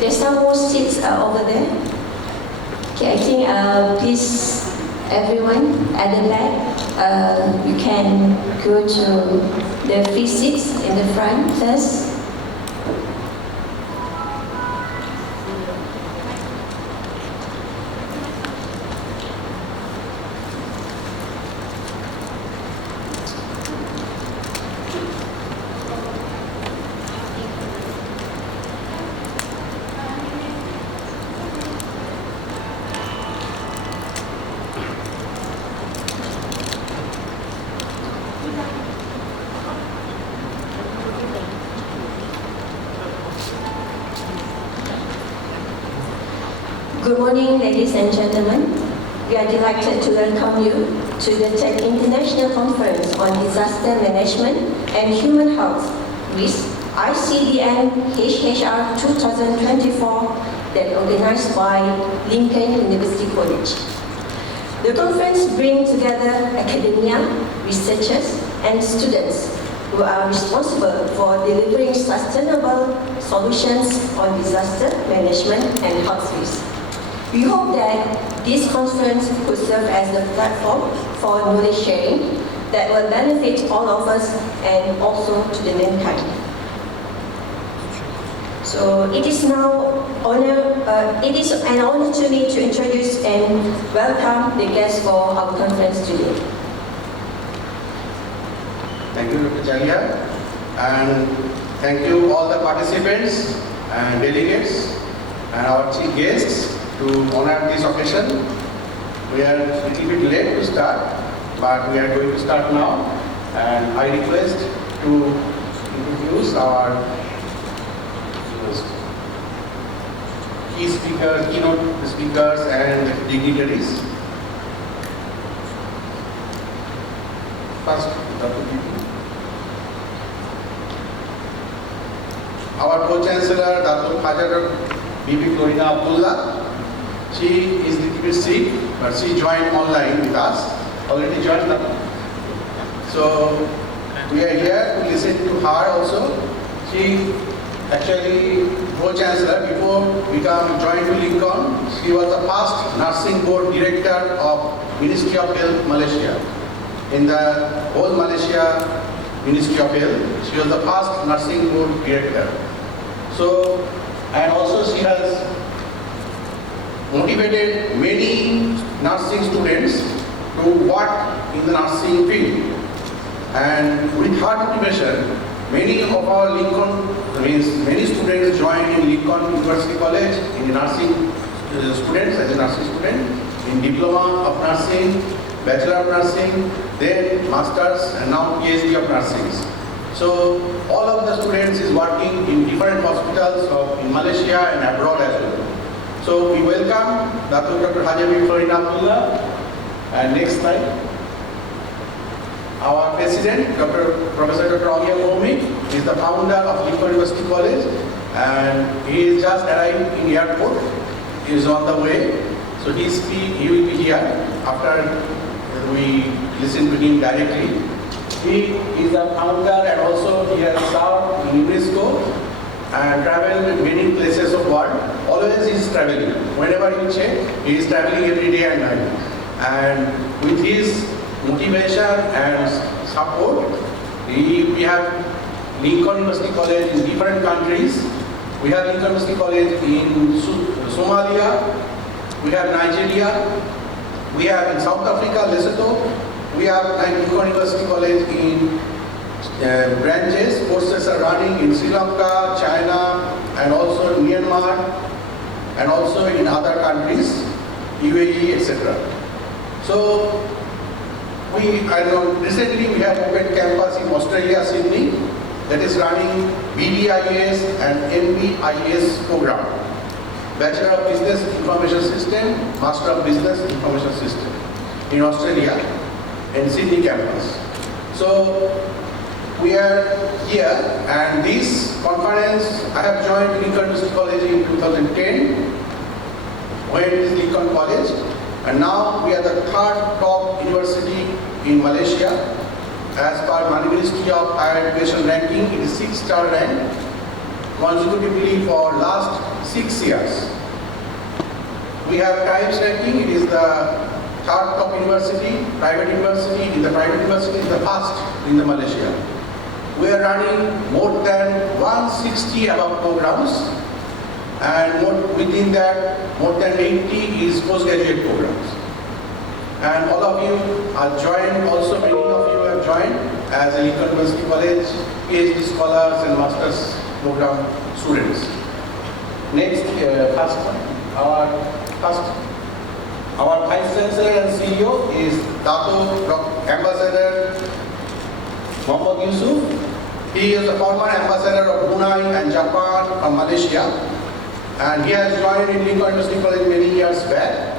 There's some more seats over there. Okay, I think please, everyone at the back, you can go to the free seats in the front first. Good morning, ladies and gentlemen. We are delighted to welcome you to the TED International Conference on Disaster Management and Human Health with ICDMHHR 2024 that organized by Lincoln University College. The conference brings together academia, researchers, and students who are responsible for delivering sustainable solutions on disaster management and health risk. We hope that this conference could serve as a platform for knowledge sharing that will benefit all of us and also to the mankind. So it is now it is an honor to me to introduce and welcome the guests for our conference today. Thank you, Dr. Jaya, and thank you all the participants and delegates and our chief guests to honor this occasion. We are a little bit late to start, but we are going to start now, and I request to introduce our key speakers, keynote speakers and dignitaries. First, Dr. Bibi. Our Co-Chancellor, Dr. Hajar Bibi Florina Abdullah. She is a little bit sick, but she joined online with us. Already joined. So we are here to listen to her also. She actually Pro-Chancellor before joined to Lincoln. She was the first Nursing Board Director of Ministry of Health Malaysia. In the whole Malaysia Ministry of Health, she was the first Nursing Board Director. So, and also she has motivated many nursing students to work in the nursing field. And with her motivation, many of our many students joined in Lincoln University College in nursing students, as a nursing student, in diploma of nursing, bachelor of nursing, then masters, and now PhD of nursing. So all of the students is working in different hospitals in Malaysia and abroad as well. So we welcome Dr. Hajar Bibi Florina Abdullah. And next slide. Our President, Professor Dr. Alia Mohammed, is the founder of Lincoln University College, and he is just arrived in airport. He is on the way, so he will be here after we listen to him directly. He is the founder and also he has served in UNESCO and traveled in many places of world. Always he is traveling. Whenever you check, he is traveling every day and night. And with his motivation and support, we have Lincoln University College in different countries. We have Lincoln University College in Somalia, we have Nigeria, we have in South Africa, Lesotho, we have Lincoln University College in branches, courses are running in Sri Lanka, China, and also Myanmar, and also in other countries, UAE, etc. So, recently we have opened campus in Australia, Sydney, that is running BDIS and MBIS program. Bachelor of Business Information System, Master of Business Information System in Australia and Sydney campus. So we are here, and this conference I have joined Lincoln University College in 2010 when it is Lincoln College, and now we are the third top university in Malaysia. As per Ministry of Higher Education ranking, it is 6-star rank. consecutively for last 6 years. We have Times ranking. It is the third top university, private university. In the private university, is the first in the Malaysia. We are running more than 160 above programs, and within that, more than 80 is postgraduate programs. And all of you are joined, also many of you have joined as a University College, PhD scholars and master's program students. Next, our Vice Chancellor and CEO is Ambassador Mohammad Yusuf. He is a former ambassador of Brunei and Japan from Malaysia, and he has joined in Lincoln University College many years back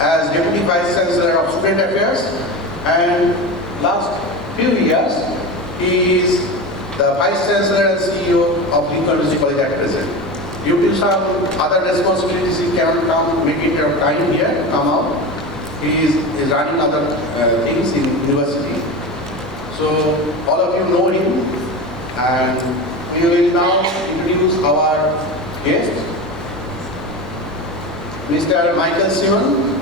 as Deputy Vice Chancellor of Student Affairs, and last few years he is the Vice Chancellor and CEO of Lincoln University College at present. Due to some other responsibilities, he cannot come, make it of time here to come out. He is running other things in university. So all of you know him, and we will now introduce our guest, Mr. Michael Simon.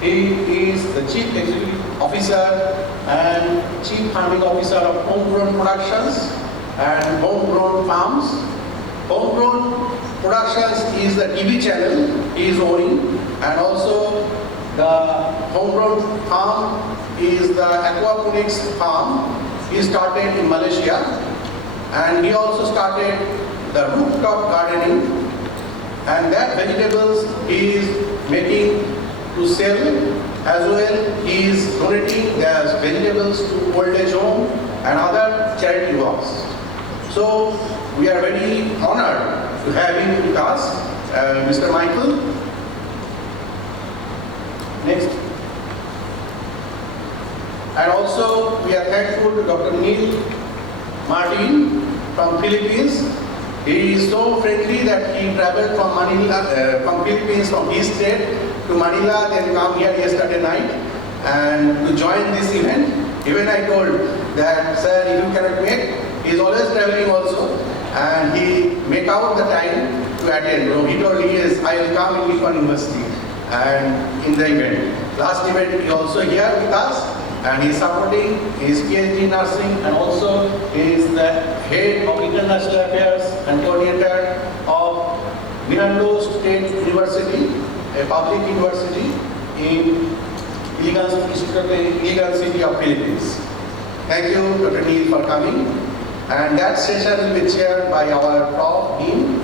He is the Chief Executive Officer and Chief Farming Officer of Homegrown Productions and Homegrown Farms. Homegrown Productions is the TV channel he is owning, and also the Homegrown Farm is the aquaponics farm he started in Malaysia, and he also started the rooftop gardening, and that vegetables he is making to sell, as well he is donating the vegetables to old age home and other charity works. So we are very honored to have him with us, Mr. Michael. Next. And also we are thankful to Dr. Neil Martin from Philippines. He is so friendly that he traveled from Manila, from Philippines, from his state to Manila, then come here yesterday night and to join this event. Even I told that, sir, if you cannot make, he is always traveling also, and he make out the time to attend. You know, he told me, yes, I will come in Lincoln University and in the event. Last event he also here with us, and he is supporting his PhD in nursing, and also he is the head of international affairs and coordinator of Mirando State University, a public university in Iligan City of Philippines. Thank you, Dr. Neil, for coming. And that session will be chaired by our Prof. Dean,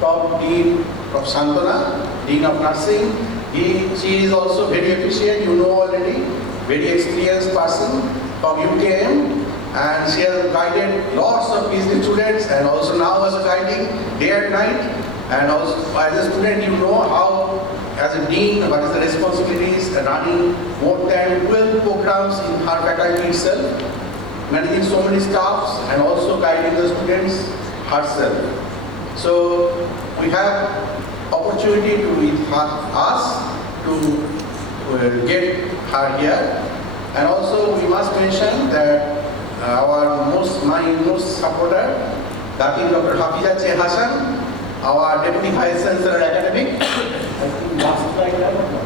Prof. Dean, Prof. Santona, Dean of Nursing. She is also very efficient, you know already, very experienced person from UKM, and she has guided lots of PhD students, and also now as a guiding day and night. And also as a student, you know how, as a dean, what is the responsibilities running more than 12 programs in her faculty itself, managing so many staffs, and also guiding the students herself. So we have opportunity to with us to get her here, and also we must mention that my most supporter, Dr. Hafiza Che Hassan, our Deputy Vice Chancellor Academic. I think last slide I don't know.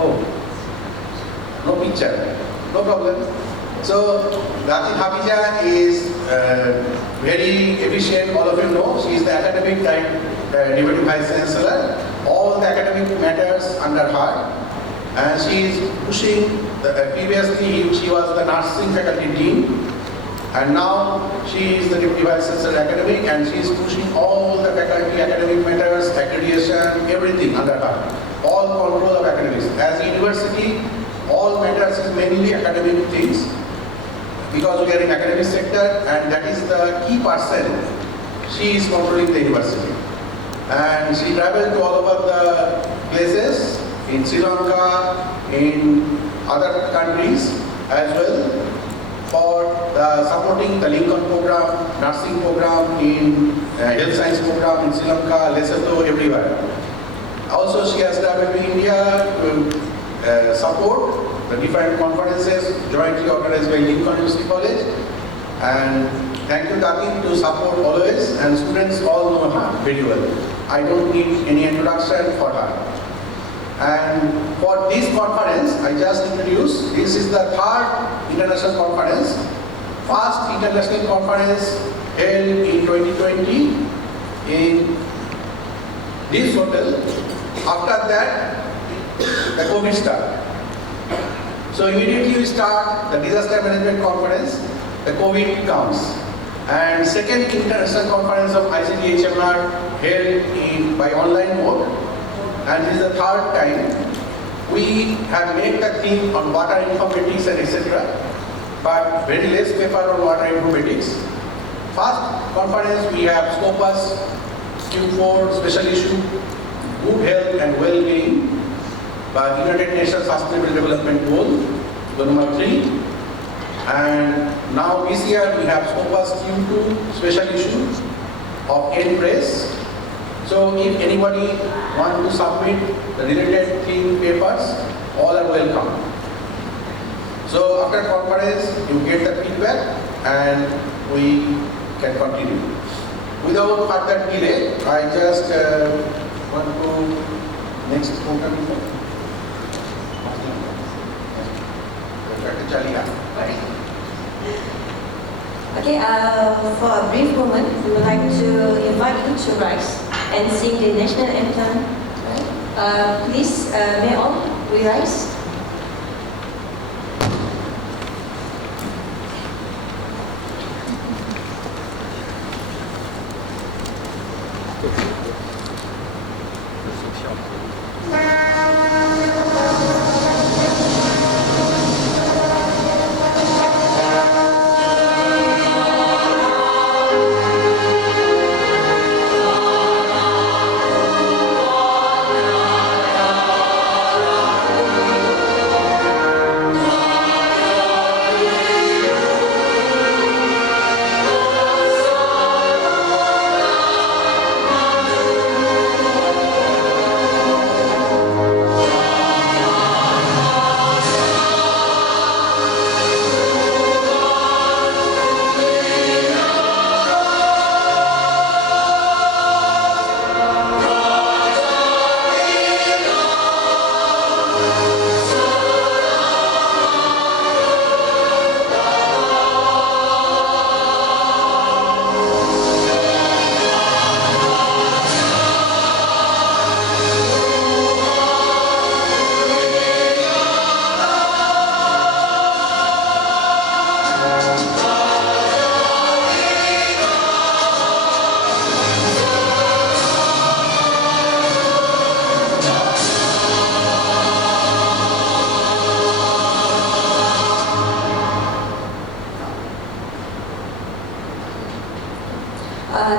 Oh, no picture, no problem. So Dr. Hafiza is very efficient, all of you know. She is the academic Deputy Vice Chancellor. All the academic matters under her, and she is pushing. Previously, she was the nursing faculty dean, and now she is the Deputy Vice Chancellor Academic, and she is pushing all the faculty academic matters, accreditation, everything under her. All control of academics. As a university, all matters is mainly academic things, because we are in academic sector, and that is the key person. She is controlling the university, and she traveled to all over the places in Sri Lanka, in other countries as well, for supporting the Lincoln program, nursing program, in health science program in Sri Lanka, Lesotho, everywhere. Also, she has traveled to India to support the different conferences jointly organized by Lincoln University College. And thank you, Tati, to support always, and students all know her very well. I don't need any introduction for her. And for this conference, I just introduced, this is the third international conference. First international conference held in 2020 in this hotel. After that, the COVID started. So immediately we start the disaster management conference, the COVID comes. And second international conference of ICDMHHR held by online mode. And this is the third time. We have made the theme on water informatics and etc. But very less paper on water informatics. First conference we have Scopus Q4 special issue, good health and well-being by United Nations Sustainable Development Goal, number 3. And now this year we have Scopus Q2 special issue of N-Press. So if anybody wants to submit the related theme papers, all are welcome. So after conference, you get the feedback and we can continue. Without further delay, I just want to next program. Okay, for a brief moment, we would like to invite you to rise and sing the national anthem. Please, may all we rise.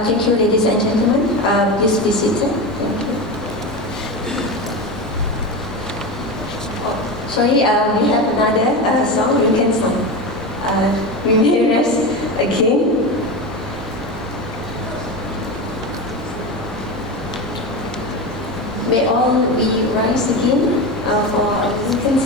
Thank you, ladies and gentlemen. Please be seated. Thank you. Oh, sorry, we have another song we can sing. We may rest again. May all we rise again for our weekends.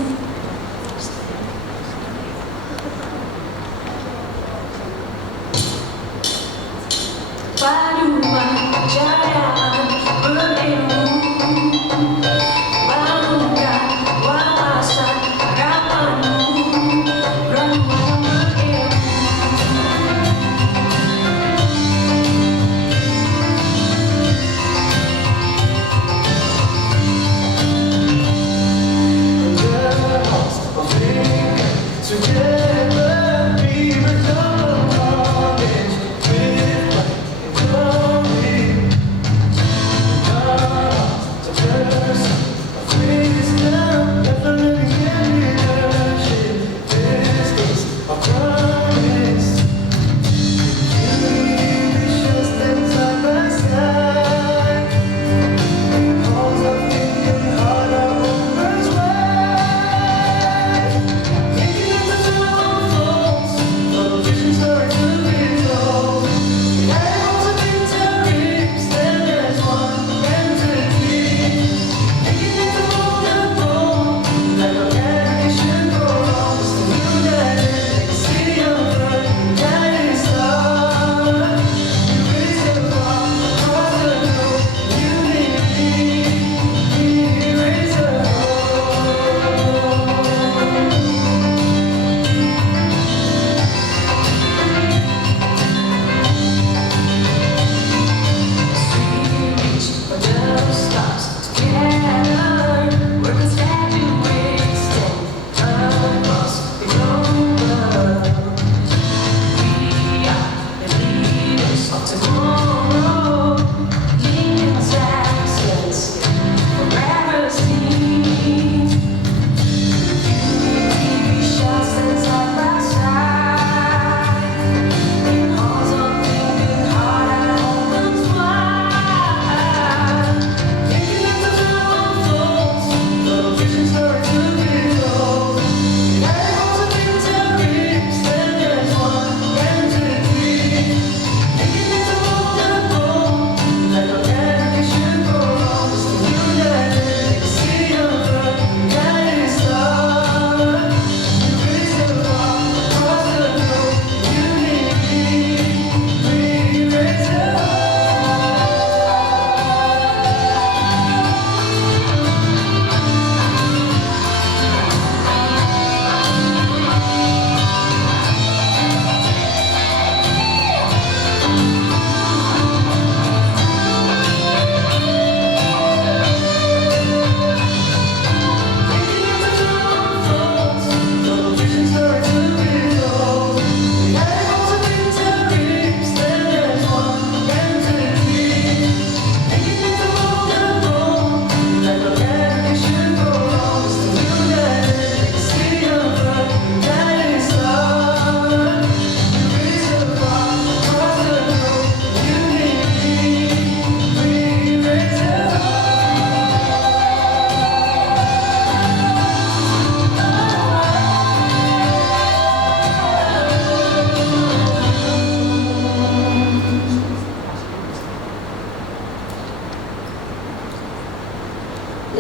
Girl,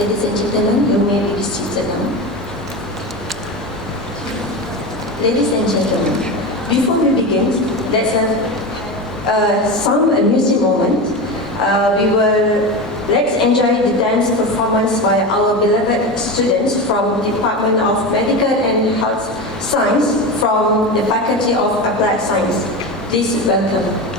Ladies and gentlemen, you may be seated now. Ladies and gentlemen, before we begin, let's have some music moment. Let's enjoy the dance performance by our beloved students from Department of Medical and Health Science from the Faculty of Applied Science. Please welcome.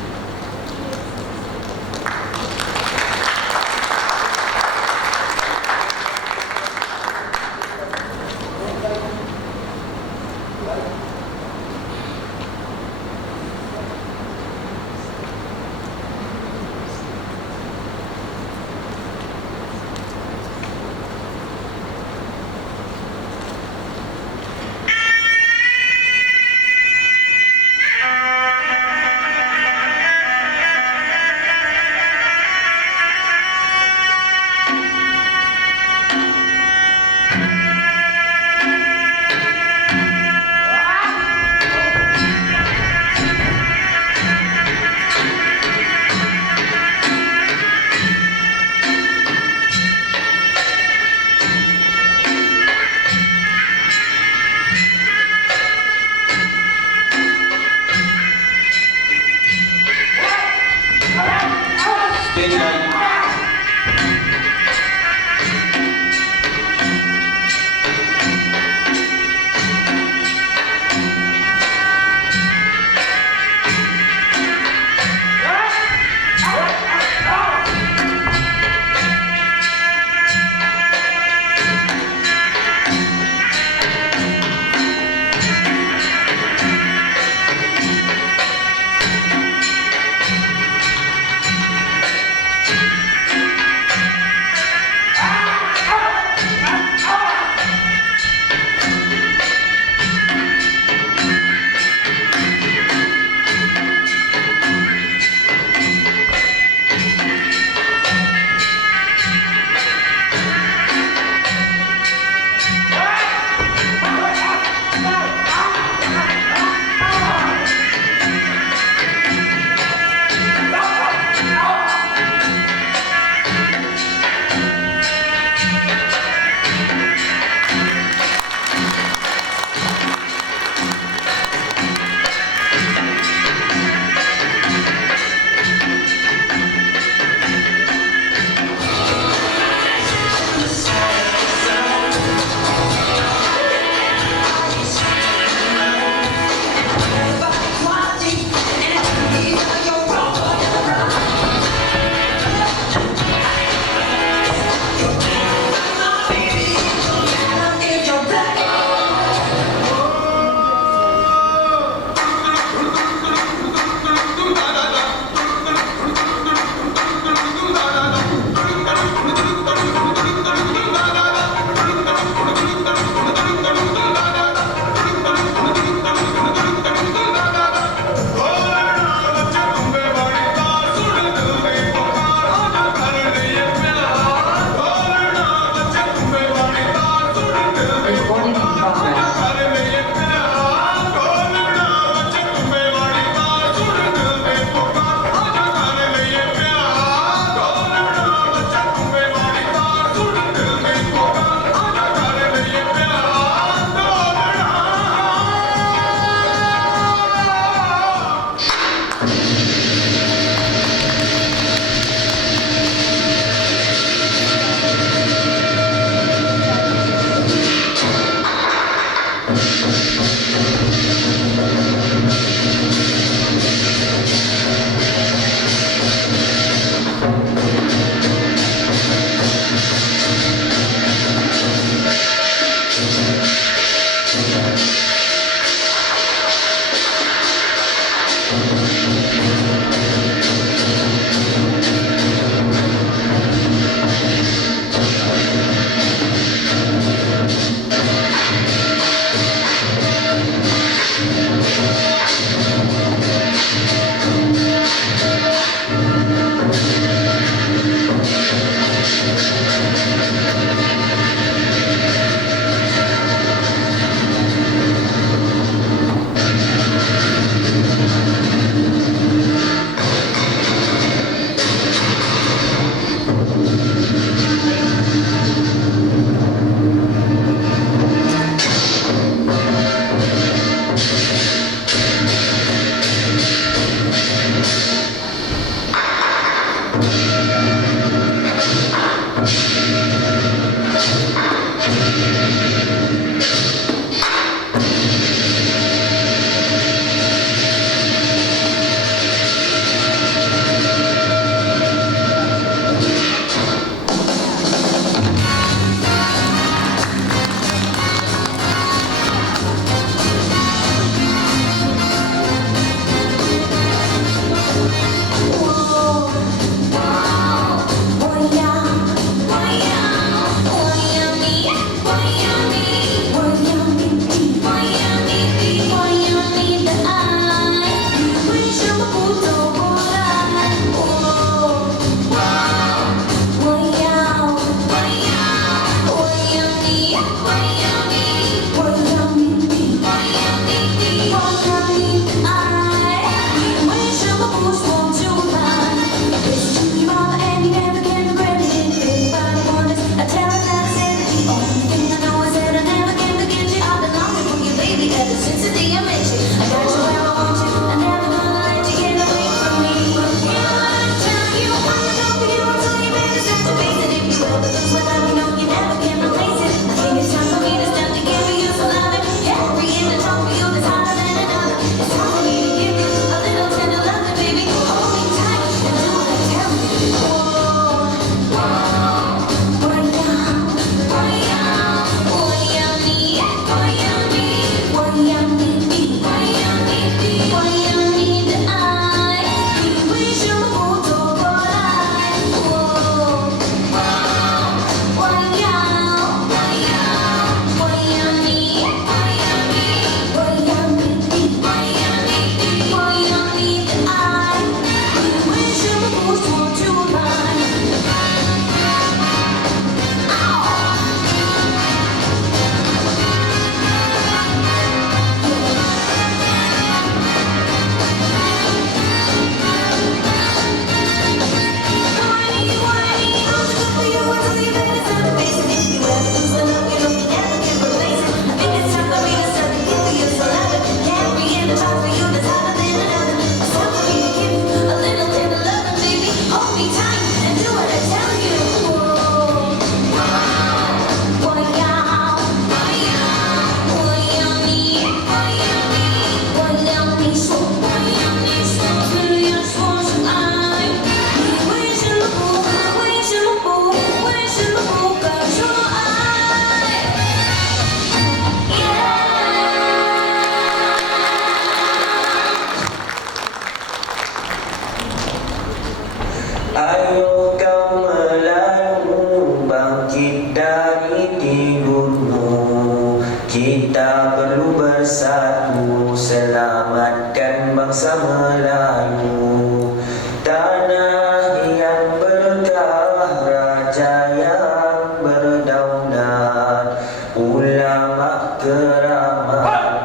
Melayu, tanah yang berkah, raja yang berdaulat, ulama keramat,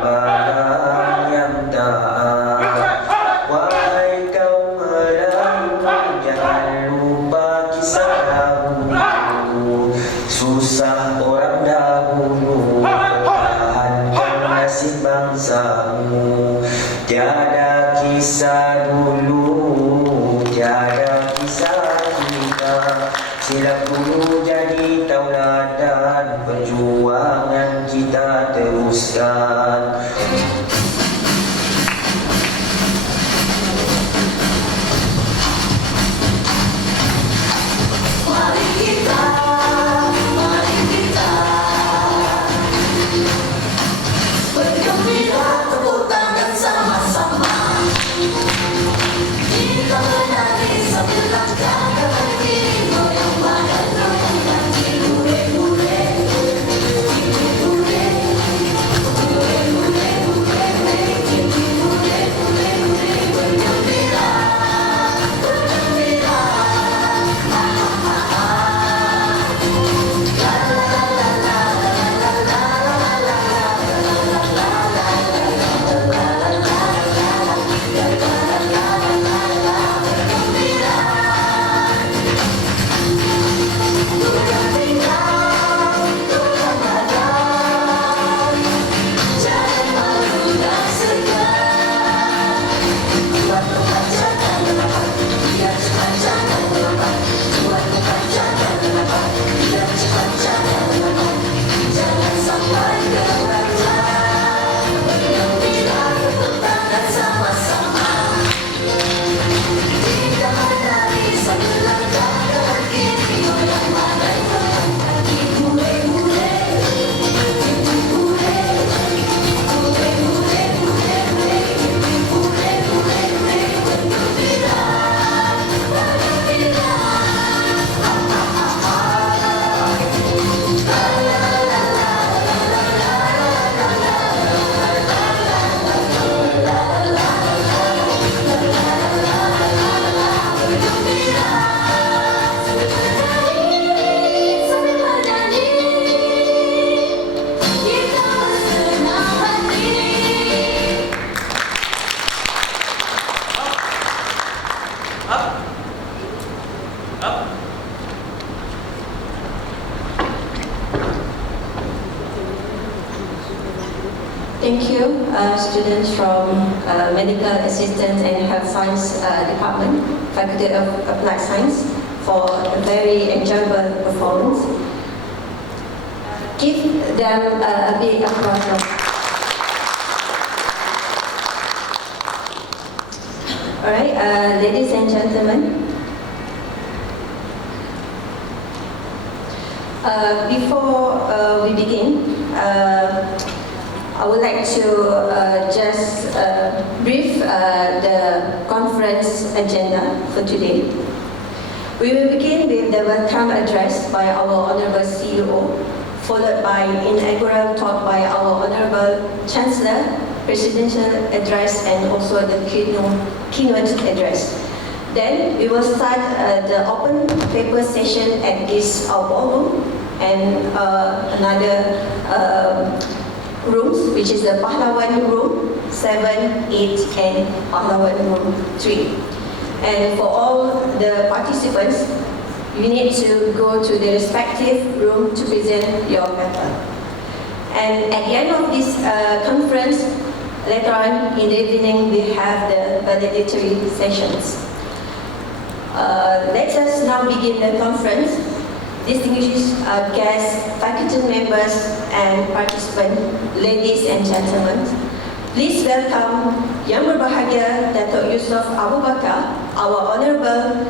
barang yang taat. Wahai kaum Melayu, jangan lupa kisah dahulu, susah orang dahulu, pertahankan nasib bangsamu. Tiada kisah dulu, tiada kisah kita, silap dulu jadi tauladan, perjuangan kita teruskan. Thank you, students from Medical Assistance and Health Science Department, Faculty of Applied Science, for a very enjoyable performance. Give them a big applause. All right, ladies and gentlemen, before we begin, I would like to just brief the conference agenda for today. We will begin with the welcome address by our Honorable CEO, followed by inaugural talk by our Honorable Chancellor, presidential address, and also the keynote address. Then we will start the open paper session at this ballroom and another rooms, which is the Pahlawan room 7, 8, and Pahlawan room 3. And for all the participants, you need to go to the respective room to present your paper. And at the end of this conference, later on in the evening, we have the valedictory sessions. Let us now begin the conference. Distinguished guests, faculty members, and participants, ladies and gentlemen, please welcome Yang Berbahagia Datuk Yusof Abu Bakar, our Honorable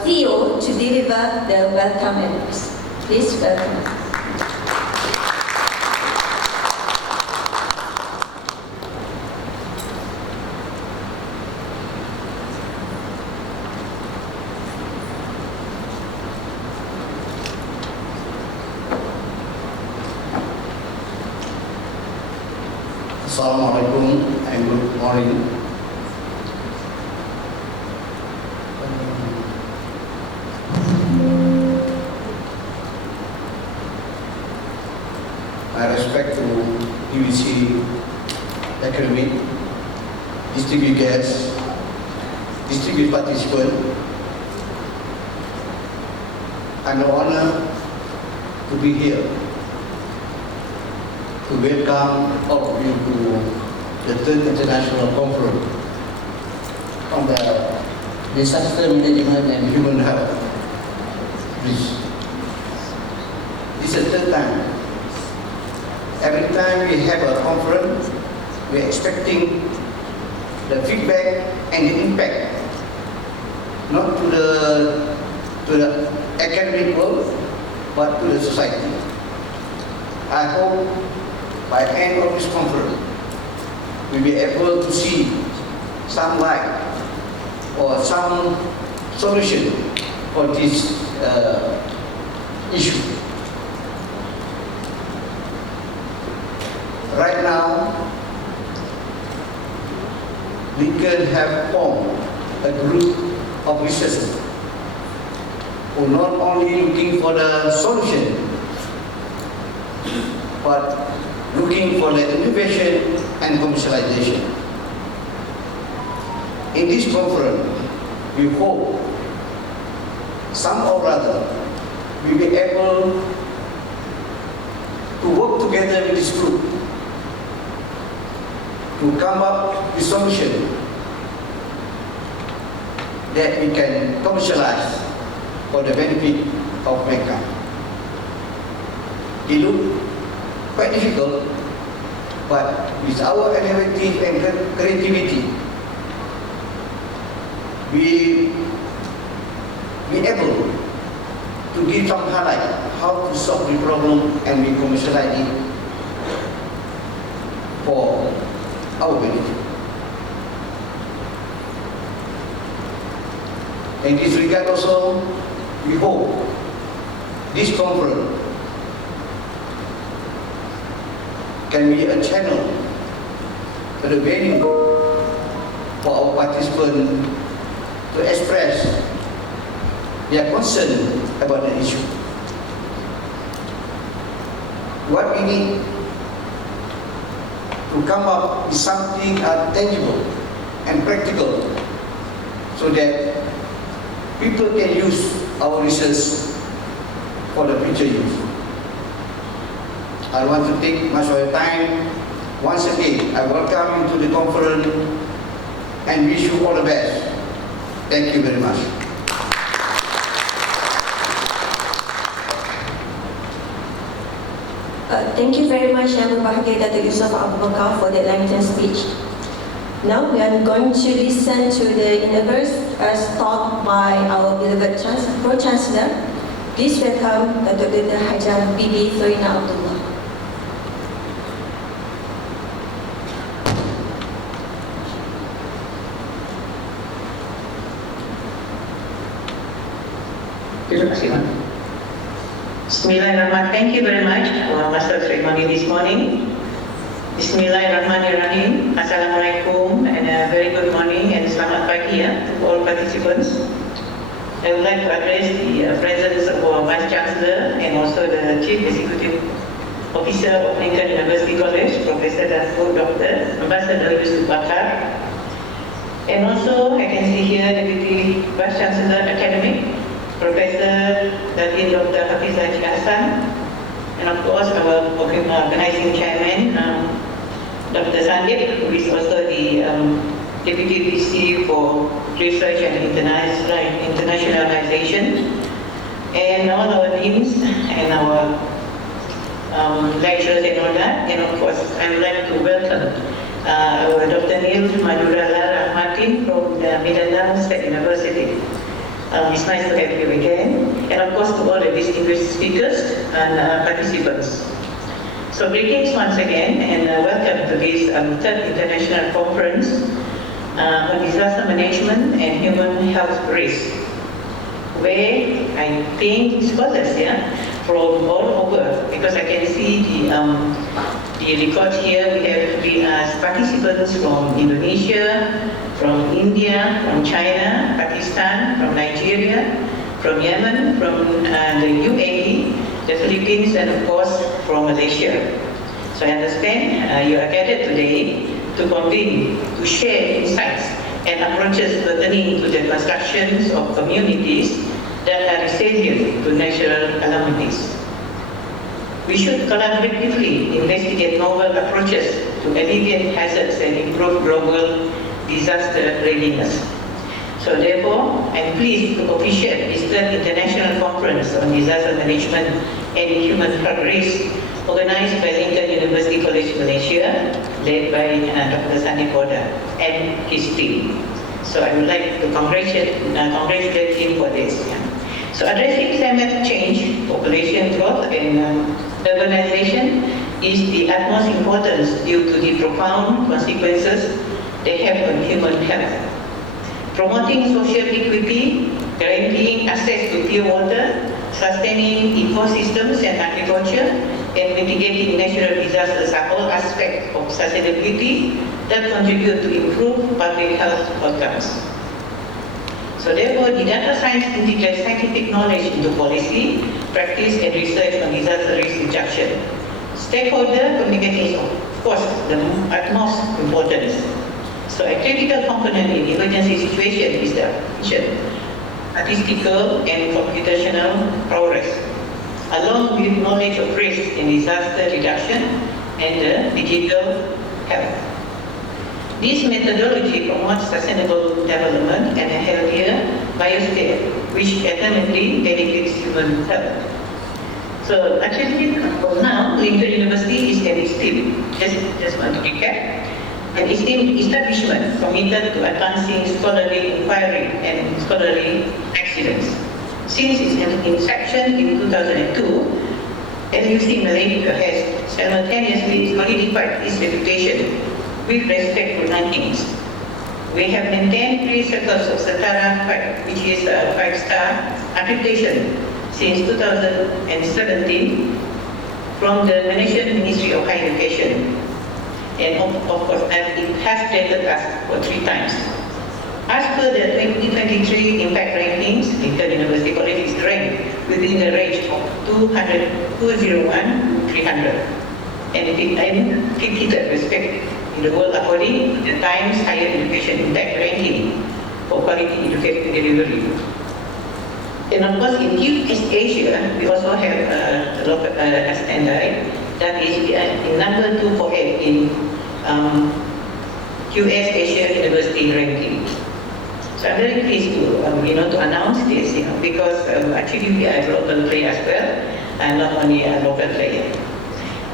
CEO, to deliver the welcome address. Please welcome. Assalamualaikum and good morning. UBC academic, distinguished guests, distinguished participants. I'm honored to be here to welcome all of you to the third international conference on the disaster management and human health. This is the third time. Every time we have a conference, we are expecting the feedback and the impact, not to the academic world, but to the society. I hope by the end of this conference, we'll be able to see some light or some solution for this issue. Right now, Lincoln have formed a group of researchers who are not only looking for the solution, but looking for the innovation and commercialization. In this conference, we hope some or other will be able to work together with this group to come up with solution that we can commercialize for the benefit of mankind. It looks quite difficult, but with our innovative and creativity, we able to give some highlight how to solve the problem and we commercialize it for our benefit. In this regard also, we hope this conference can be a channel for the venue for our participants to express their concern about the issue. What we need to come up with something tangible and practical so that people can use our research for the future use. I want to take much of your time. Once again, I welcome you to the conference and wish you all the best. Thank you very much. Thank you very much, Yang Berbahagia Datuk Yusof Abu Bakar, for that lengthy speech. Now we are going to listen to the universe as taught by our beloved Pro-Chancellor. Please welcome Dr. Hajar Bibi Thorina Abdullah. Terima kasih, Mak. Bismillahirrahmanirrahim. Thank you very much, Master Ceremony this morning. Bismillahirrahmanirrahim. Assalamualaikum and a very good morning and selamat pagi to all participants. I would like to address the presence of our Vice Chancellor and also the Chief Executive Officer of Lincoln University College, Professor Dr. Ambassador Yusuf Bakar. And also I can see here Deputy Vice Chancellor Academic, Professor Datin Dr. Hafiz Haji Hassan, and of course our organizing chairman, Dr. Sandip, who is also the Deputy VC for Research and Internationalization, and all our deans and our lecturers and all that. And of course, I would like to welcome our Dr. Neil Madurala Martin from the Mindanao State University. It's nice to have you again, and of course to all the distinguished speakers and participants. So greetings once again, and welcome to this third international conference on disaster management and human health risk, where I think scholars from all over, because I can see the record here. We have participants from Indonesia, from India, from China, Pakistan, from Nigeria, from Yemen, from the UAE, the Philippines, and of course from Malaysia. So I understand you are gathered today to convene, to share insights and approaches pertaining to the constructions of communities that are resilient to natural calamities. We should collaboratively investigate novel approaches to alleviate hazards and improve global disaster readiness. So therefore, I'm pleased to officiate this third International Conference on Disaster Management and Human Health Risk, organized by Lincoln University College Malaysia, led by Dr. Sani Poda and his team. So I would like to congratulate him for this. So addressing climate change, population growth and urbanization is the utmost importance due to the profound consequences they have on human health. Promoting social equity, guaranteeing access to pure water, sustaining ecosystems and agriculture, and mitigating natural disasters are all aspects of sustainability that contribute to improve public health outcomes. So therefore, the data science integrates scientific knowledge into policy, practice, and research on disaster risk reduction. Stakeholder communication is, of course, the utmost importance. So a critical component in emergency situation is the statistical and computational progress, along with knowledge of risk in disaster reduction and digital health. This methodology promotes sustainable development and a healthier biosphere, which ultimately benefits human health. So actually, for now, Lincoln University is an esteemed, just want to recap, an esteemed establishment committed to advancing scholarly inquiry and scholarly excellence. Since its inception in 2002, LUC Malaysia has simultaneously solidified its reputation with respect to rankings. We have maintained 3 circles of Setara 5, which is a 5-star accreditation since 2017 from the Malaysian Ministry of Higher Education. And of course, it has rated us for 3 times. As per the 2023 impact rankings, Lincoln University College is ranked within the range of 201 to 300. And it is 53rd respect in the world according to the Times Higher Education Impact Ranking for quality education delivery. And of course, in QS Asia, we also have a standard that is in number 248 in QS Asia University ranking. So I'm very pleased to to announce this, because actually we are a global player as well, and not only a local player.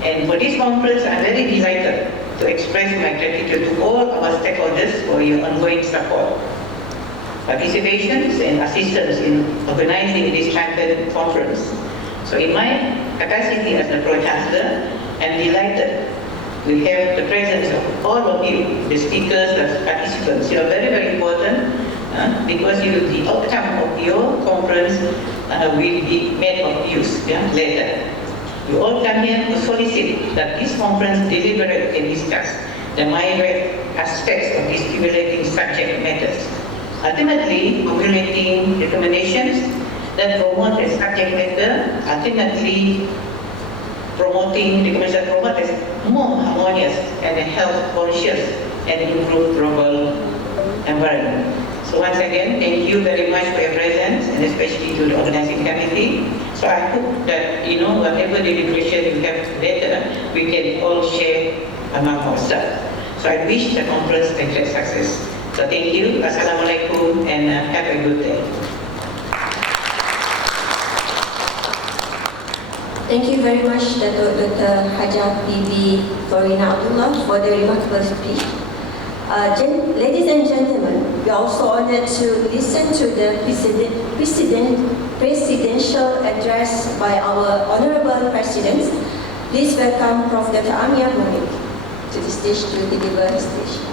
And for this conference, I'm very delighted to express my gratitude to all our stakeholders for your ongoing support, participations and assistance in organizing this champion conference. So in my capacity as the Pro-Chancellor, I'm delighted to have the presence of all of you, the speakers, the participants. You are very, very important because the outcome of your conference will be made of use later. You all come here to solicit that this conference deliberate and discuss the myriad aspects of these stimulating subject matters, ultimately formulating recommendations that promote the subject matter, ultimately promoting recommendations that promote a more harmonious and health conscious and improved global environment. So once again, thank you very much for your presence, and especially to the organizing committee. So I hope that whatever deliberation you have later, we can all share among ourselves. So I wish the conference a great success. So thank you, Assalamualaikum, and have a good day. Thank you very much, Dr. Hajah Bibi Florina Abdullah, for the remarkable speech. Ladies and gentlemen, we are also honored to listen to the presidential address by our Honorable President. Please welcome Prof. Dr. Amir Monik to the stage to deliver his speech.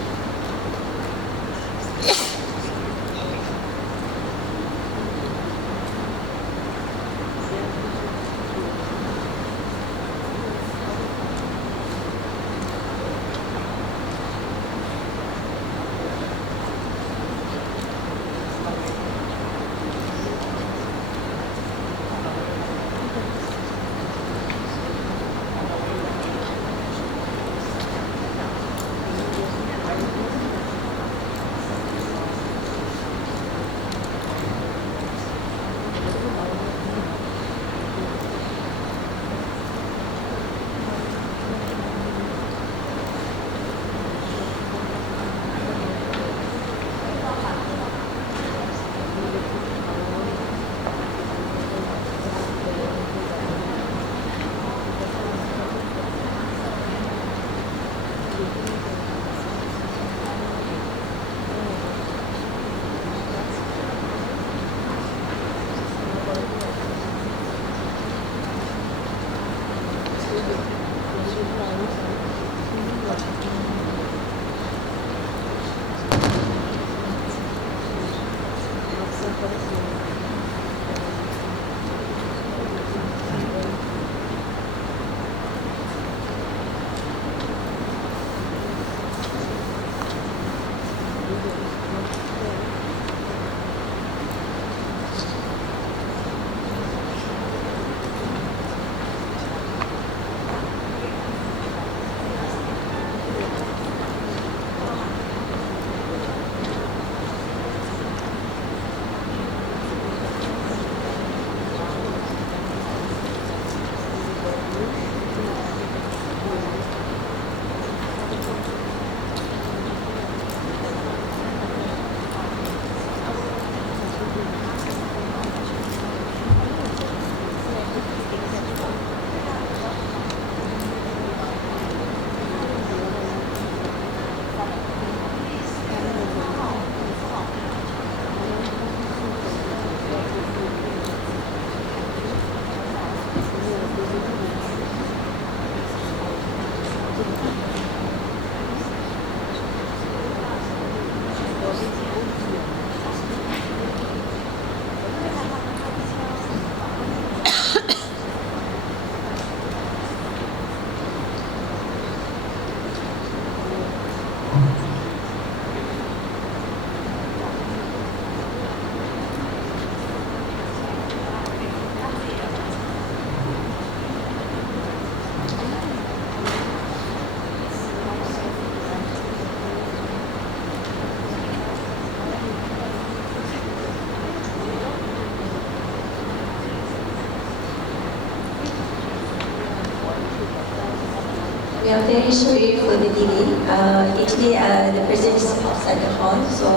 We are very sorry for the delay. Actually, the president is outside the hall, so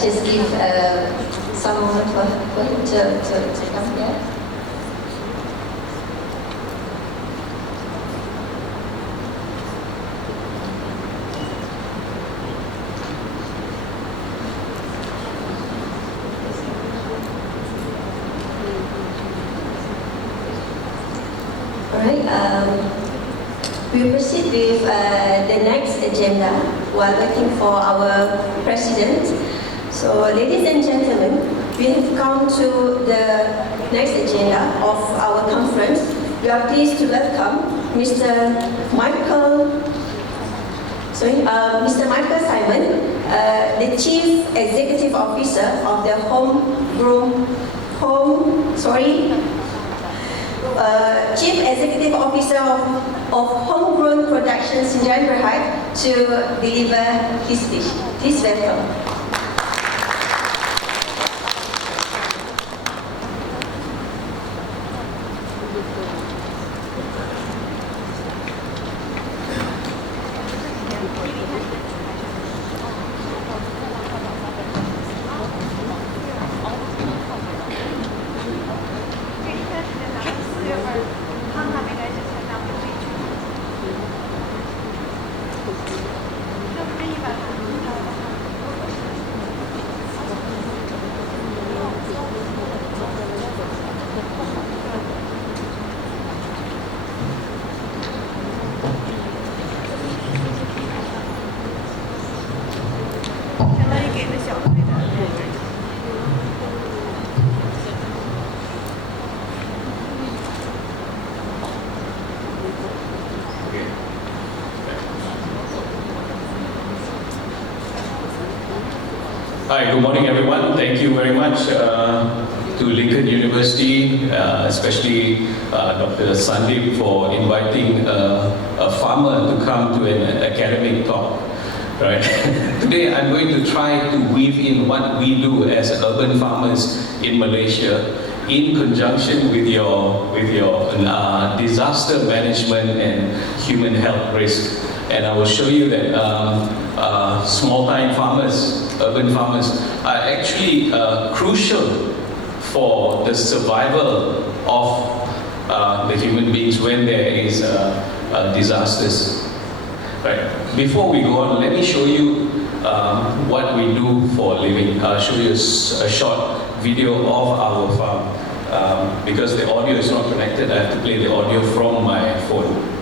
just give some moment for him to come here. Alright, we'll proceed with the next agenda while waiting for our president. So, ladies and gentlemen, we have come to the next agenda of our conference. We are pleased to welcome Mr. Michael Simon, the Chief Executive Officer of the Chief Executive Officer of Homegrown Productions in Sdn Bhd to deliver his speech. Please welcome. Hi, good morning everyone. Thank you very much to Lincoln University, especially Dr. Sandeep for inviting a farmer to come to an academic talk. Right? Today I'm going to try to weave in what we do as urban farmers in Malaysia in conjunction with your disaster management and human health risk. And I will show you that small-time farmers, urban farmers, are actually crucial for the survival of the human beings when there is disasters. Right. Before we go on, let me show you what we do for a living. I'll show you a short video of our farm. Because the audio is not connected, I have to play the audio from my phone.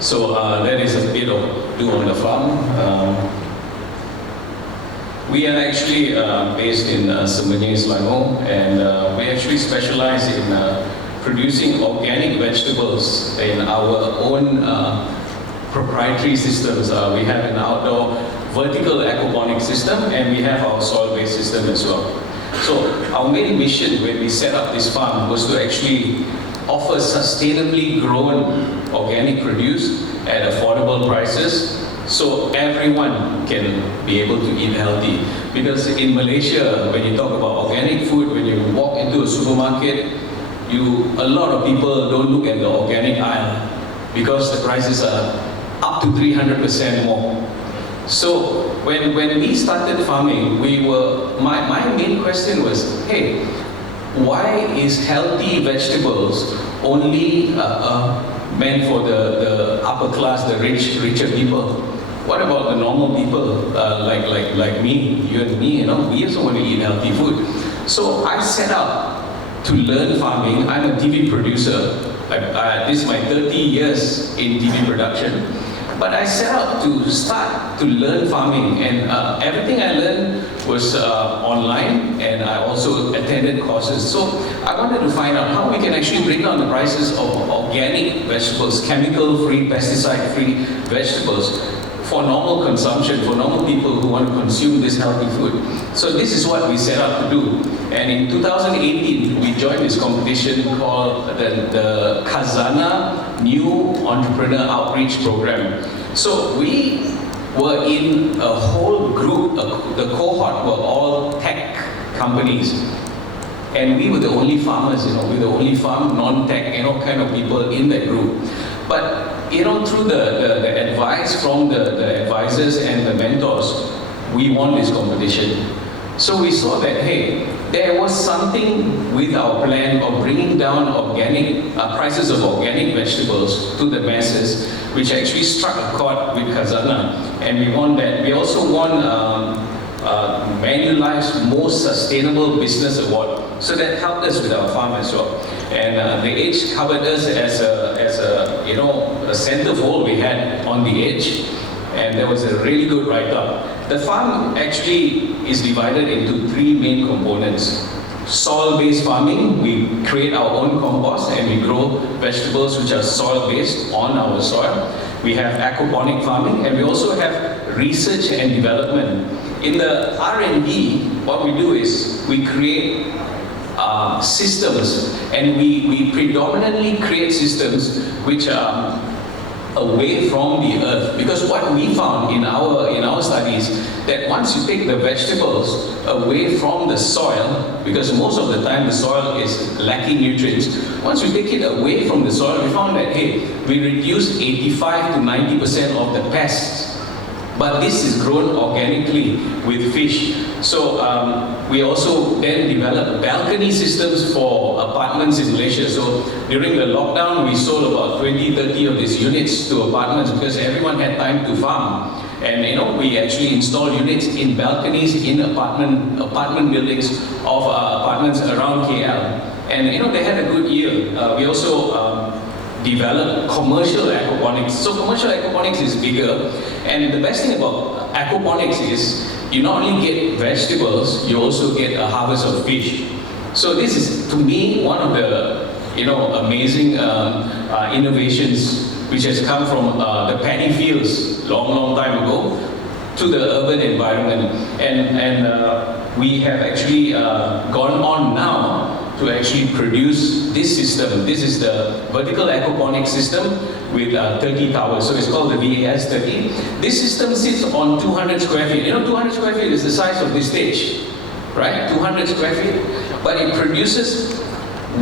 So that is a bit of do on the farm. We are actually based in Semenyi, Selangor, and we actually specialize in producing organic vegetables in our own proprietary systems. We have an outdoor vertical aquaponic system, and we have our soil-based system as well. So our main mission when we set up this farm was to actually offer sustainably grown organic produce at affordable prices, so everyone can be able to eat healthy. Because in Malaysia, when you talk about organic food, when you walk into a supermarket, a lot of people don't look at the organic aisle because the prices are up to 300% more. So when we started farming, my main question was, hey, why is healthy vegetables only meant for the upper class, the richer people? What about the normal people like me, you and me? We also want to eat healthy food. So I set out to learn farming. I'm a TV producer. This is my 30 years in TV production. But I set out to start to learn farming, and everything I learned was online, and I also attended courses. So I wanted to find out how we can actually bring down the prices of organic vegetables, chemical-free, pesticide-free vegetables for normal consumption, for normal people who want to consume this healthy food. So this is what we set out to do. And in 2018, we joined this competition called the Khazanah New Entrepreneur Outreach Program. So we were in a whole group, the cohort were all tech companies. And we were the only farmers, we were the only farm, non-tech, kind of people in that group. But through the advice from the advisors and the mentors, we won this competition. So we saw that, hey, there was something with our plan of bringing down organic prices of organic vegetables to the masses, which actually struck a chord with Khazanah, and we won that. We also won Manulife's Most Sustainable Business Award, so that helped us with our farm as well. And the Edge covered us as a centerfold we had on the Edge, and there was a really good write-up. The farm actually is divided into 3 main components. Soil-based farming, we create our own compost and we grow vegetables which are soil-based on our soil. We have aquaponic farming, and we also have research and development. In the R&D, what we do is we create systems, and we predominantly create systems which are away from the earth, because what we found in our studies, that once you take the vegetables away from the soil, because most of the time the soil is lacking nutrients, once we take it away from the soil, we found that, hey, we reduce 85 to 90% of the pests. But this is grown organically with fish. So we also then developed balcony systems for apartments in Malaysia. So during the lockdown, we sold about 20, 30 of these units to apartments because everyone had time to farm. And we actually installed units in balconies in apartment buildings of apartments around KL. And they had a good year. We also develop commercial aquaponics. So commercial aquaponics is bigger, and the best thing about aquaponics is you not only get vegetables, you also get a harvest of fish. So this is, to me, one of the amazing innovations which has come from the paddy fields long time ago to the urban environment, and we have actually gone on now to actually produce this system. This is the vertical aquaponic system with 30 towers. So it's called the VAS 30. This system sits on 200 square feet. 200 square feet is the size of this stage, right? 200 square feet. But it produces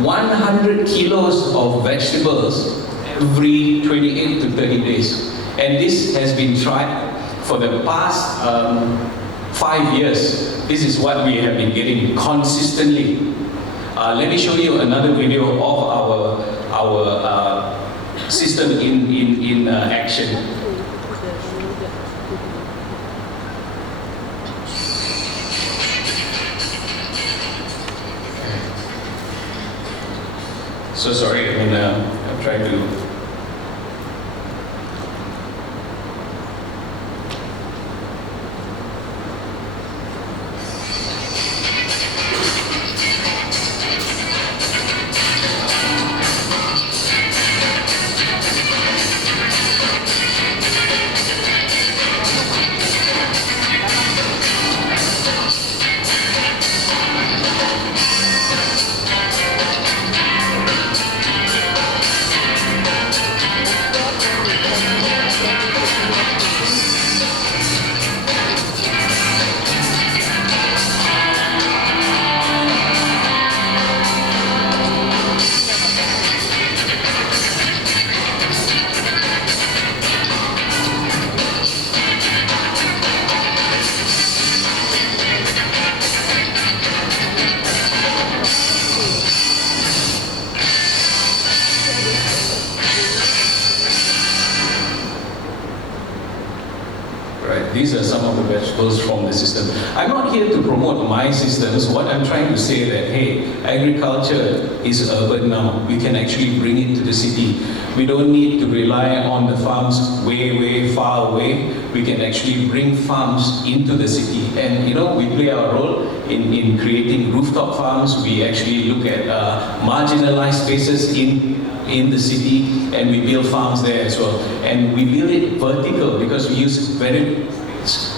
100 kilos of vegetables every 28 to 30 days. And this has been tried for the past 5 years. This is what we have been getting consistently. Let me show you another video of our system in action. So sorry, I'm trying to These are some of the vegetables from the system. I'm not here to promote my systems. What I'm trying to say that, hey, agriculture is urban now. We can actually bring it to the city. We don't need to rely on the farms way far away. We can actually bring farms into the city. And we play our role in creating rooftop farms. We actually look at marginalized spaces in the city, and we build farms there as well. And we build it vertical because we use very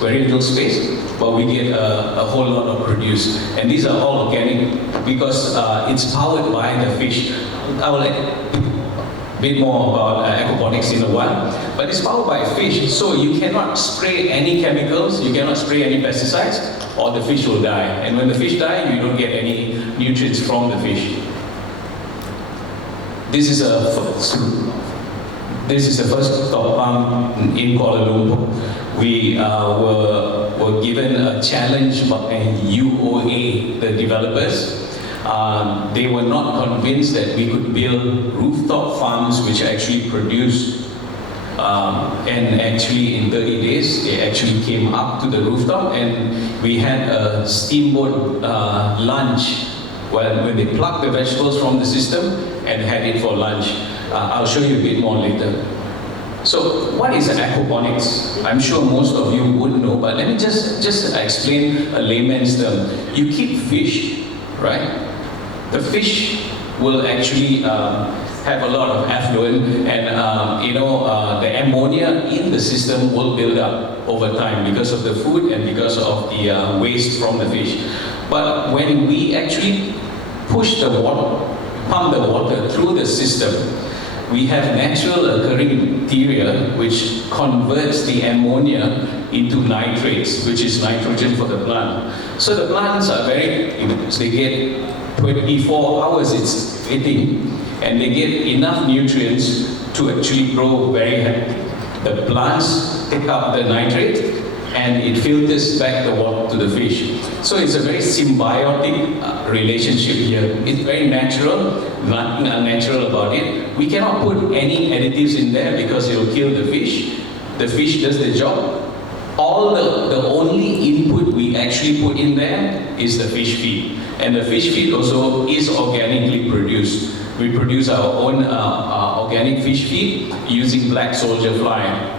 little space, but we get a whole lot of produce. And these are all organic because it's powered by the fish. I will a bit more about aquaponics in a while, but it's powered by fish, so you cannot spray any chemicals, you cannot spray any pesticides, or the fish will die. And when the fish die, you don't get any nutrients from the fish. This is the first top farm in Kuala Lumpur. We were given a challenge by UOA, the developers. They were not convinced that we could build rooftop farms which actually produce, and actually in 30 days they actually came up to the rooftop, and we had a steamboat lunch when they plucked the vegetables from the system and had it for lunch. I'll show you a bit more later. So what is aquaponics? I'm sure most of you would know, but let me just explain a layman's term. You keep fish, right? The fish will actually have a lot of effluent, and the ammonia in the system will build up over time because of the food and because of the waste from the fish. But when we actually push the water, pump the water through the system, we have natural occurring bacteria which converts the ammonia into nitrates, which is nitrogen for the plant. So the plants are they get 24 hours it's eating, and they get enough nutrients to actually grow very healthy. The plants pick up the nitrate and it filters back the water to the fish. So it's a very symbiotic relationship here. It's very natural, nothing unnatural about it. We cannot put any additives in there because it will kill the fish. The fish does the job. All the only input we actually put in there is the fish feed. And the fish feed also is organically produced. We produce our own organic fish feed using black soldier fly.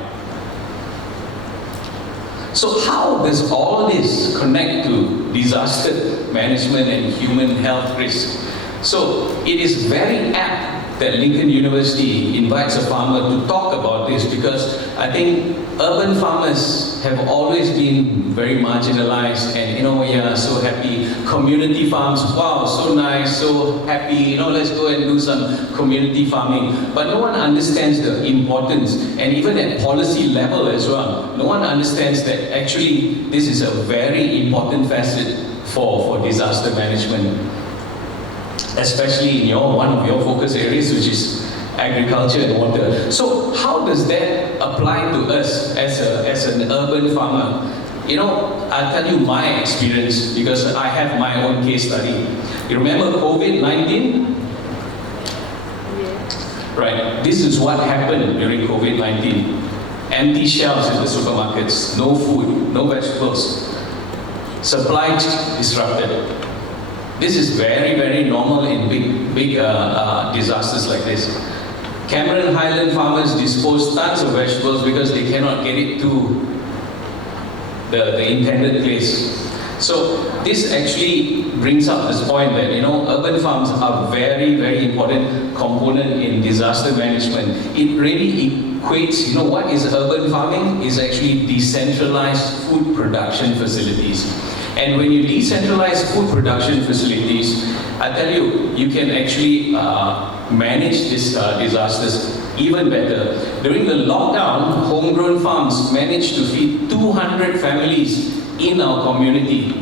So how does all this connect to disaster management and human health risk? So it is very apt that Lincoln University invites a farmer to talk about this, because I think urban farmers have always been very marginalized, and we are so happy. Community farms, wow, so nice, so happy, let's go and do some community farming. But no one understands the importance, and even at policy level as well, no one understands that actually this is a very important facet for disaster management, especially in one of your focus areas, which is agriculture and water. So how does that apply to us as an urban farmer? I'll tell you my experience, because I have my own case study. You remember COVID-19? Right, this is what happened during COVID-19. Empty shelves in the supermarkets, no food, no vegetables. Supply disrupted. This is very, very normal in big disasters like this. Cameron Highland farmers dispose tons of vegetables because they cannot get it to the intended place. So this actually brings up this point that urban farms are very, very important component in disaster management. It really equates, what is urban farming? Is actually decentralized food production facilities. And when you decentralize food production facilities, I tell you, you can actually manage these disasters even better. During the lockdown, homegrown farms managed to feed 200 families in our community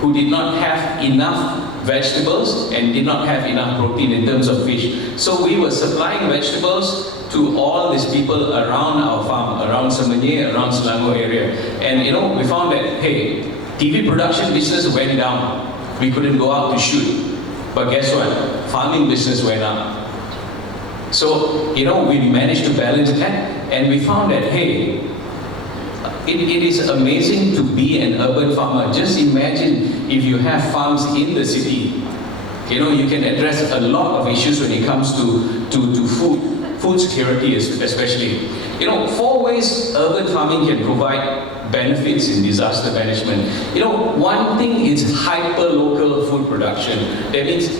who did not have enough vegetables and did not have enough protein in terms of fish. So we were supplying vegetables to all these people around our farm, around Semenyih, around Selangor area. And we found that, hey, TV production business went down. We couldn't go out to shoot. But guess what? Farming business went up. So, we managed to balance that, and we found that, hey, it is amazing to be an urban farmer. Just imagine if you have farms in the city. You know, you can address a lot of issues when it comes to food security especially. You know, 4 ways urban farming can provide benefits in disaster management. You know, one thing is hyper-local food production. That means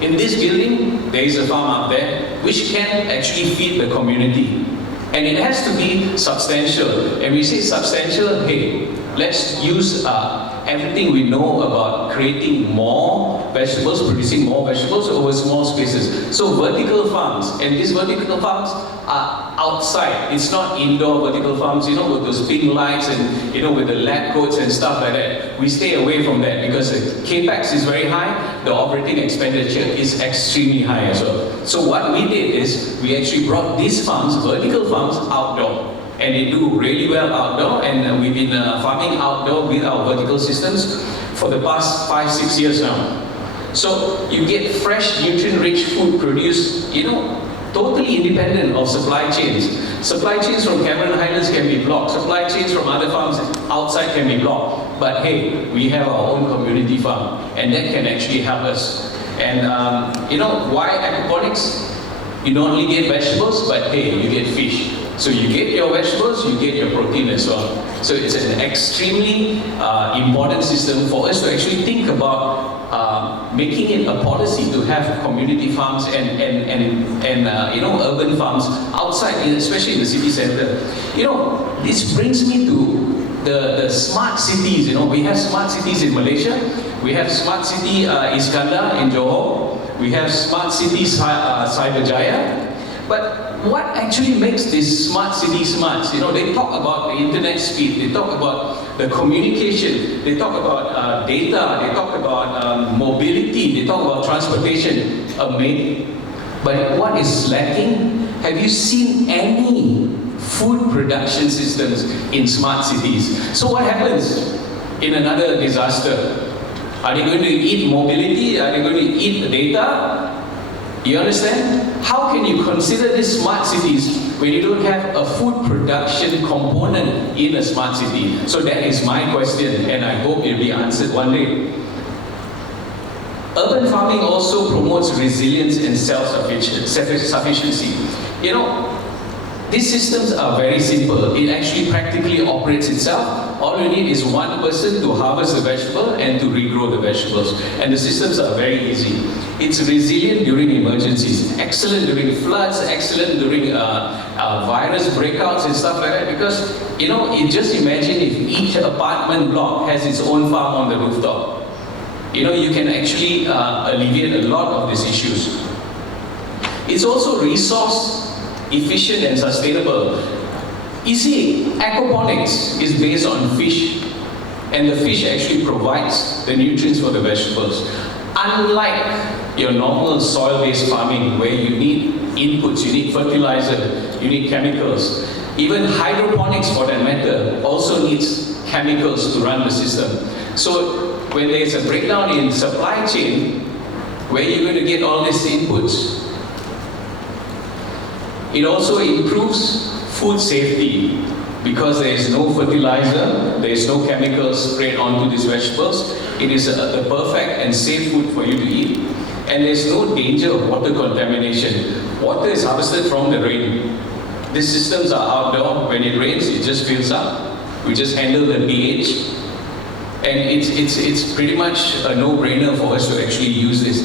in this building, there is a farm up there which can actually feed the community. And it has to be substantial. And we say substantial, hey, let's use everything we know about creating more vegetables, producing more vegetables over small spaces. So vertical farms, and these vertical farms are outside. It's not indoor vertical farms, you know, with those pink lights and, you know, with the lab coats and stuff like that. We stay away from that because the capex is very high, the operating expenditure is extremely high as well. So what we did is, we actually brought these farms, vertical farms, outdoor. And they do really well outdoor, and we've been farming outdoor with our vertical systems for the past 5-6 years now. So you get fresh, nutrient-rich food produced, you know, totally independent of supply chains. Supply chains from Cameron Highlands can be blocked. Supply chains from other farms outside can be blocked. But hey, we have our own community farm, and that can actually help us. And you know, why aquaponics? You not only get vegetables, but hey, you get fish. So you get your vegetables, you get your protein as well. So it's an extremely important system for us to actually think about making it a policy to have community farms and you know, urban farms outside, especially in the city center. You know, this brings me to the smart cities. You know, we have smart cities in Malaysia. We have smart city Iskandar in Johor. We have smart city Cyber Jaya. But what actually makes this smart city smart? You know, they talk about the internet speed, they talk about the communication, they talk about data, they talk about mobility, they talk about transportation. Amazing. But what is lacking? Have you seen any food production systems in smart cities? So what happens in another disaster? Are they going to eat mobility? Are they going to eat the data? You understand? How can you consider these smart cities when you don't have a food production component in a smart city? So that is my question, and I hope it will be answered one day. Urban farming also promotes resilience and self-sufficiency. You know, these systems are very simple. It actually practically operates itself. All you need is one person to harvest the vegetable and to regrow the vegetables. And the systems are very easy. It's resilient during emergencies, excellent during floods, excellent during virus breakouts and stuff like that. Because, you know, you just imagine if each apartment block has its own farm on the rooftop. You know, you can actually alleviate a lot of these issues. It's also resource efficient and sustainable. You see, aquaponics is based on fish, and the fish actually provides the nutrients for the vegetables. Unlike your normal soil-based farming where you need inputs, you need fertilizer, you need chemicals. Even hydroponics, for that matter, also needs chemicals to run the system. So when there's a breakdown in supply chain, where you're going to get all these inputs, it also improves food safety because there is no fertilizer, there is no chemicals sprayed onto these vegetables. It is the perfect and safe food for you to eat, and there is no danger of water contamination. Water is harvested from the rain. These systems are outdoor. When it rains, it just fills up. We just handle the pH, and it's pretty much a no-brainer for us to actually use this.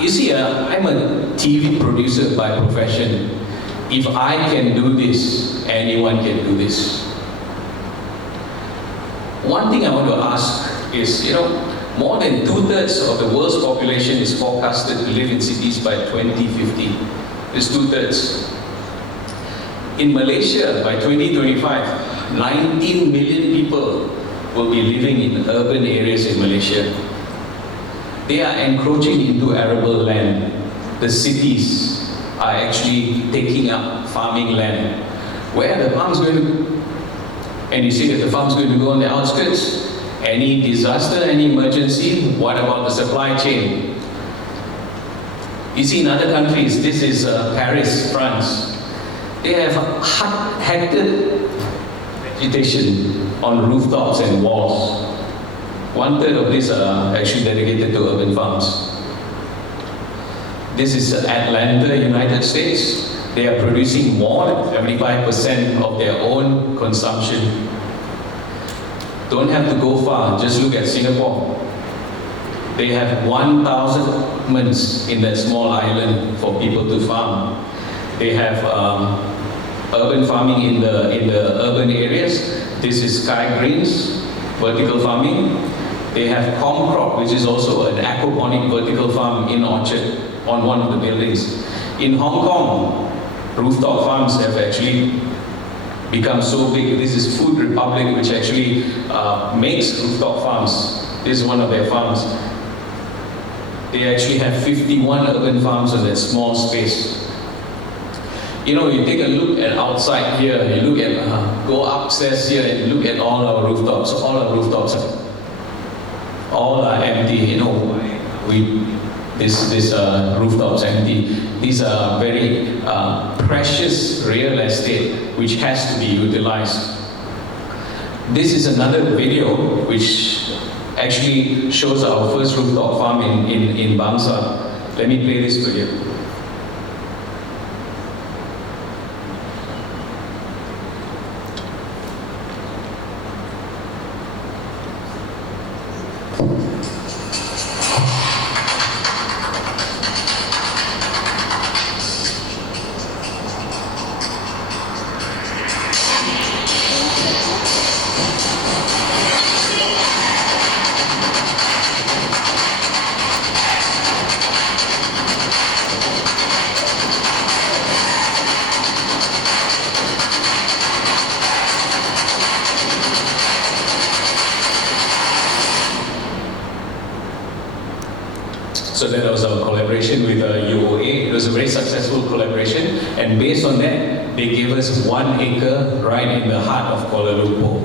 You see, I'm a TV producer by profession. If I can do this, anyone can do this. One thing I want to ask is, you know, more than 2/3 of the world's population is forecasted to live in cities by 2050. It's 2/3. In Malaysia, by 2025, 19 million people will be living in urban areas in Malaysia. They are encroaching into arable land. The cities are actually taking up farming land. Where are the farms going to? And you see that the farms going to go on the outskirts. Any disaster, any emergency, what about the supply chain? You see, in other countries, this is Paris, France. They have hectare vegetation on rooftops and walls. 1/3 of these are actually dedicated to urban farms. This is Atlanta, United States. They are producing more than 75% of their own consumption. Don't have to go far, just look at Singapore. They have 1,000 acres in that small island for people to farm. They have urban farming in the urban areas. This is Sky Greens, vertical farming. They have Comcrop, which is also an aquaponic vertical farm in Orchard on one of the buildings. In Hong Kong, rooftop farms have actually become so big. This is Food Republic, which actually makes rooftop farms. This is one of their farms. They actually have 51 urban farms in that small space. You know, you take a look at outside here, you look at, go upstairs here and look at all our rooftops. All our rooftops are empty. You know, this rooftops empty. These are very precious real estate which has to be utilized. This is another video which actually shows our first rooftop farm in Bangsa. Let me play this for you. So that was our collaboration with UOA. It was a very successful collaboration, and based on that, they gave us 1 acre right in the heart of Kuala Lumpur,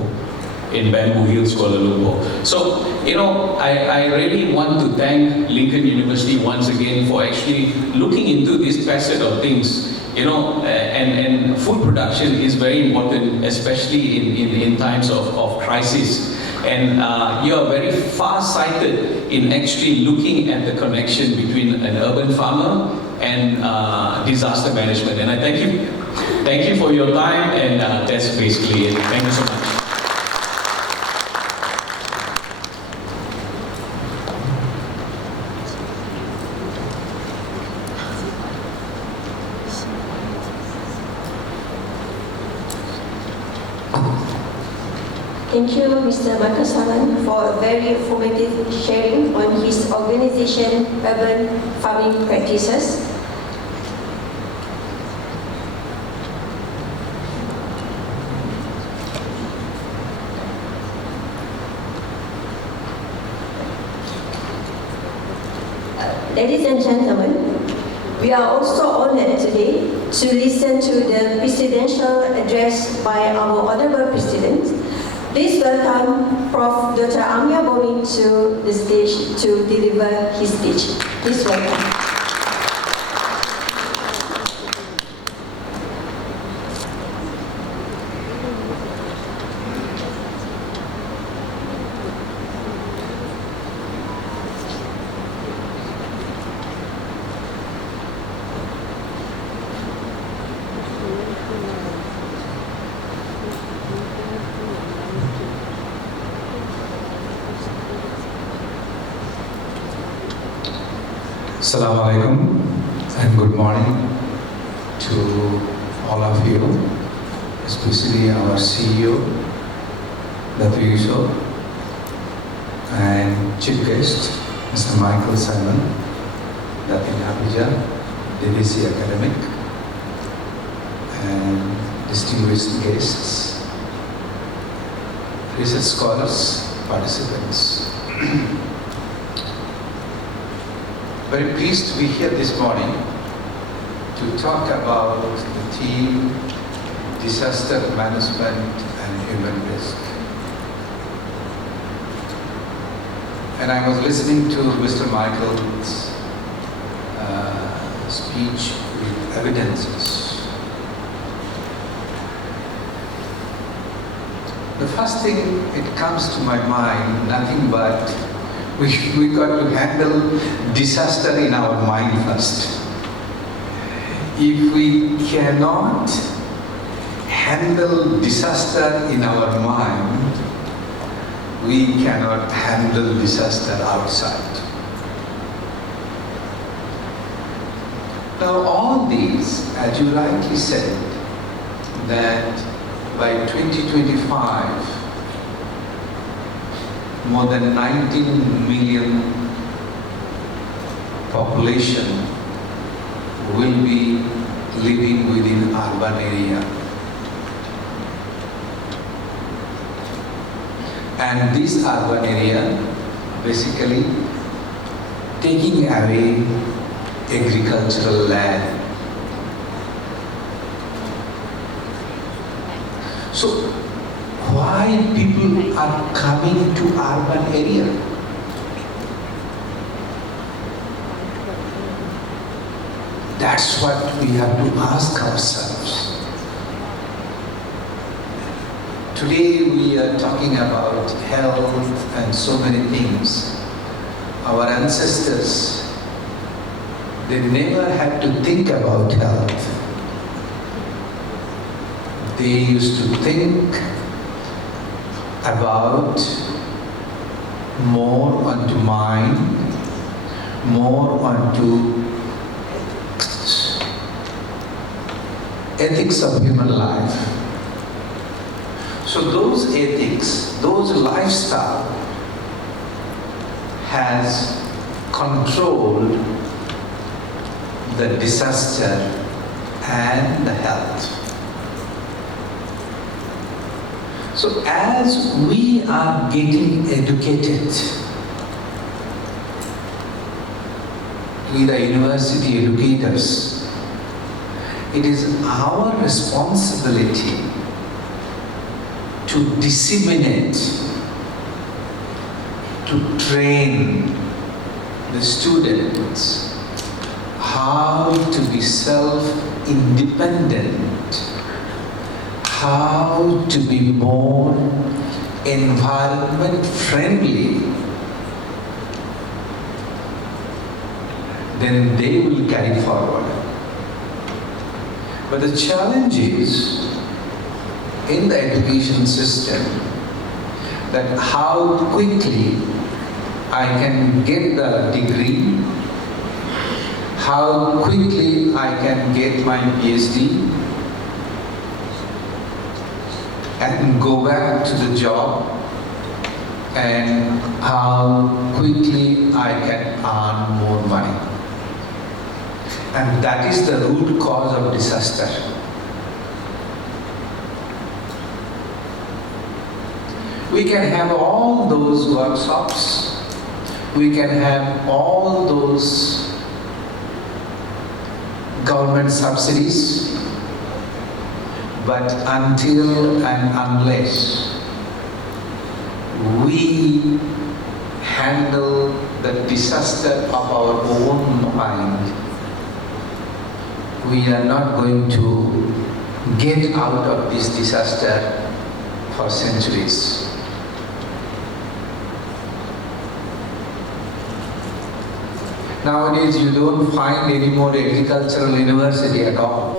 in Bamboo Hills, Kuala Lumpur. So, you know, I really want to thank Lincoln University once again for actually looking into this facet of things. You know, and food production is very important, especially in times of crisis. And you are very far-sighted in actually looking at the connection between an urban farmer and disaster management. And I thank you. Thank you for your time, and that's basically it. Thank you so much. Thank you, Mr. Makasalan, for a very informative sharing on his organization, Urban Farming Practices. Ladies and gentlemen, we are also honored today to listen to the presidential address by our Honorable President. Please welcome Prof. Dr. Amia Bomin to the stage to deliver his speech. Please welcome. Assalamu alaikum and good morning to all of you, especially our CEO, Dr. Yusuf, and Chief Guest, Mr. Michael Simon, Dr. Abija, DVC Academic, and distinguished guests, research scholars, participants. Very pleased to be here this morning to talk about the theme disaster management and human risk. And I was listening to Mr. Michael's speech with evidences. the first thing it comes to my mind, nothing but we got to handle disaster in our mind first. If we cannot handle disaster in our mind, we cannot handle disaster outside. Now all these, as you rightly said, that by 2025, more than 19 million population will be living within urban area. And this urban area basically taking away agricultural land. So why people are coming to urban area? That's what we have to ask ourselves. Today we are talking about health and so many things. Our ancestors, they never had to think about health. They used to think about more onto mind, more onto ethics of human life. So those ethics, those lifestyle has controlled the disaster and the health. So as we are getting educated, we the university educators, it is our responsibility to disseminate, to train the students how to be self-independent, how to be more environment-friendly. Then they will carry forward. But the challenge is in the education system that how quickly I can get the degree, how quickly I can get my PhD and go back to the job, and how quickly I can earn more money. And that is the root cause of disaster. We can have all those workshops, we can have all those government subsidies, but until and unless we handle the disaster of our own mind, we are not going to get out of this disaster for centuries. Nowadays you don't find any more agricultural university at all.